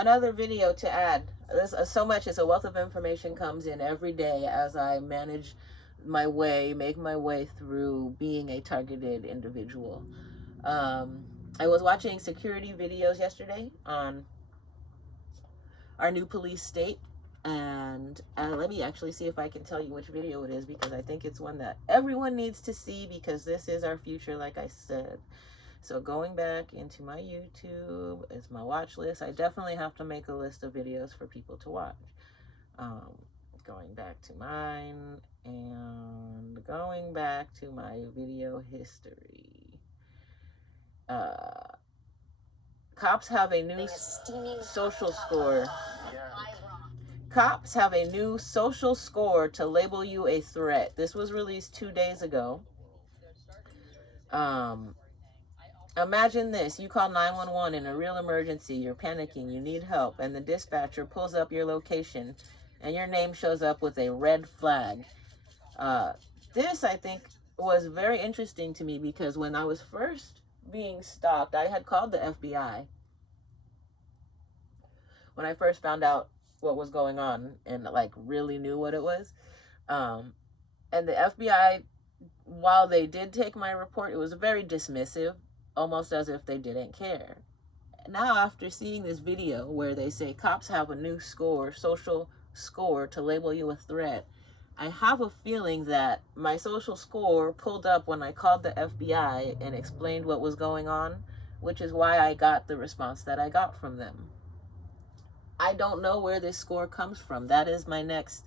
another video to add. There's so much, it's a wealth of information comes in every day as I manage make my way through being a targeted individual. I was watching security videos yesterday on our new police state, and let me actually see if I can tell you which video it is, because I think it's one that everyone needs to see, because this is our future, like I said. So going back into my YouTube, it's my watch list. I definitely have to make a list of videos for people to watch. Going back to mine and going back to my video history. Cops have a new social score. Cops have a new social score to label you a threat. This was released 2 days ago. Imagine this. You call 911 in a real emergency. You're panicking. You need help. And the dispatcher pulls up your location and your name shows up with a red flag. This, I think, was very interesting to me, because when I was first being stalked, I had called the FBI when I first found out what was going on and like really knew what it was. And the FBI, while they did take my report, it was very dismissive, almost as if they didn't care. Now, after seeing this video where they say cops have a new social score to label you a threat, I have a feeling that my social score pulled up when I called the FBI and explained what was going on, which is why I got the response that I got from them. I don't know where this score comes from. That is my next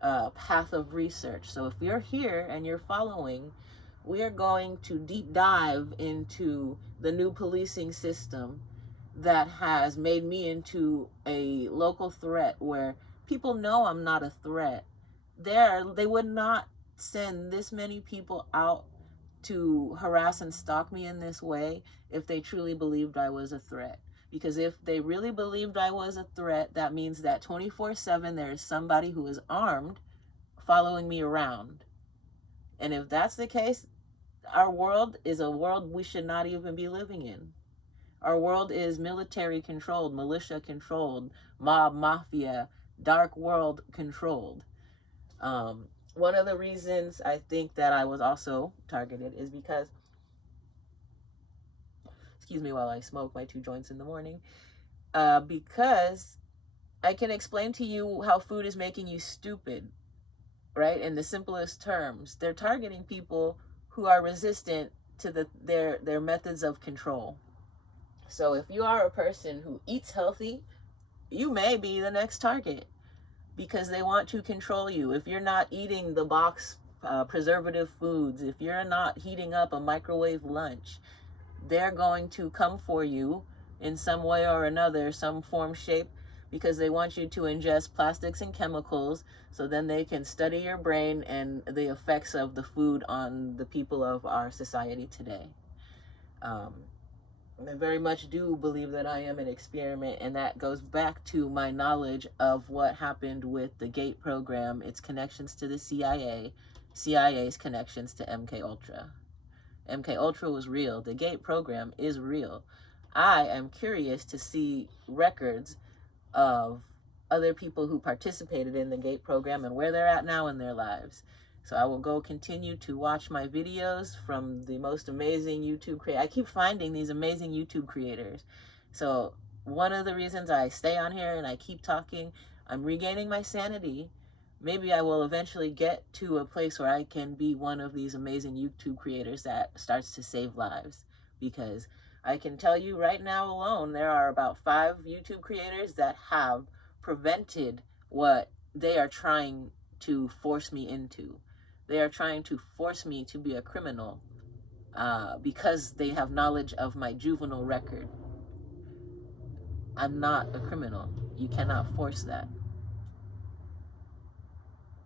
path of research. So if you're here and you're following, we are going to deep dive into the new policing system that has made me into a local threat, where people know I'm not a threat. They would not send this many people out to harass and stalk me in this way if they truly believed I was a threat. Because if they really believed I was a threat, that means that 24/7 there is somebody who is armed following me around. And if that's the case, our world is a world we should not even be living in. Our world is military controlled, militia controlled, mob, mafia, dark world controlled. One of the reasons I think that I was also targeted is because, excuse me while I smoke my 2 joints in the morning, because I can explain to you how food is making you stupid, right? In the simplest terms, they're targeting people who are resistant to their methods of control. So if you are a person who eats healthy, you may be the next target, because they want to control you. If you're not eating the box preservative foods, if you're not heating up a microwave lunch, they're going to come for you in some way or another, some form, shape, because they want you to ingest plastics and chemicals, so then they can study your brain and the effects of the food on the people of our society today. I very much do believe that I am an experiment, and that goes back to my knowledge of what happened with the GATE program, its connections to the CIA, CIA's connections to MK Ultra. MK Ultra was real. The GATE program is real. I am curious to see records of other people who participated in the GATE program and where they're at now in their lives. So I will go continue to watch my videos from the most amazing YouTube creators. I keep finding these amazing YouTube creators. So one of the reasons I stay on here and I keep talking, I'm regaining my sanity. Maybe I will eventually get to a place where I can be one of these amazing YouTube creators that starts to save lives. Because I can tell you right now alone, there are about 5 YouTube creators that have prevented what they are trying to force me into. They are trying to force me to be a criminal because they have knowledge of my juvenile record. I'm not a criminal. You cannot force that.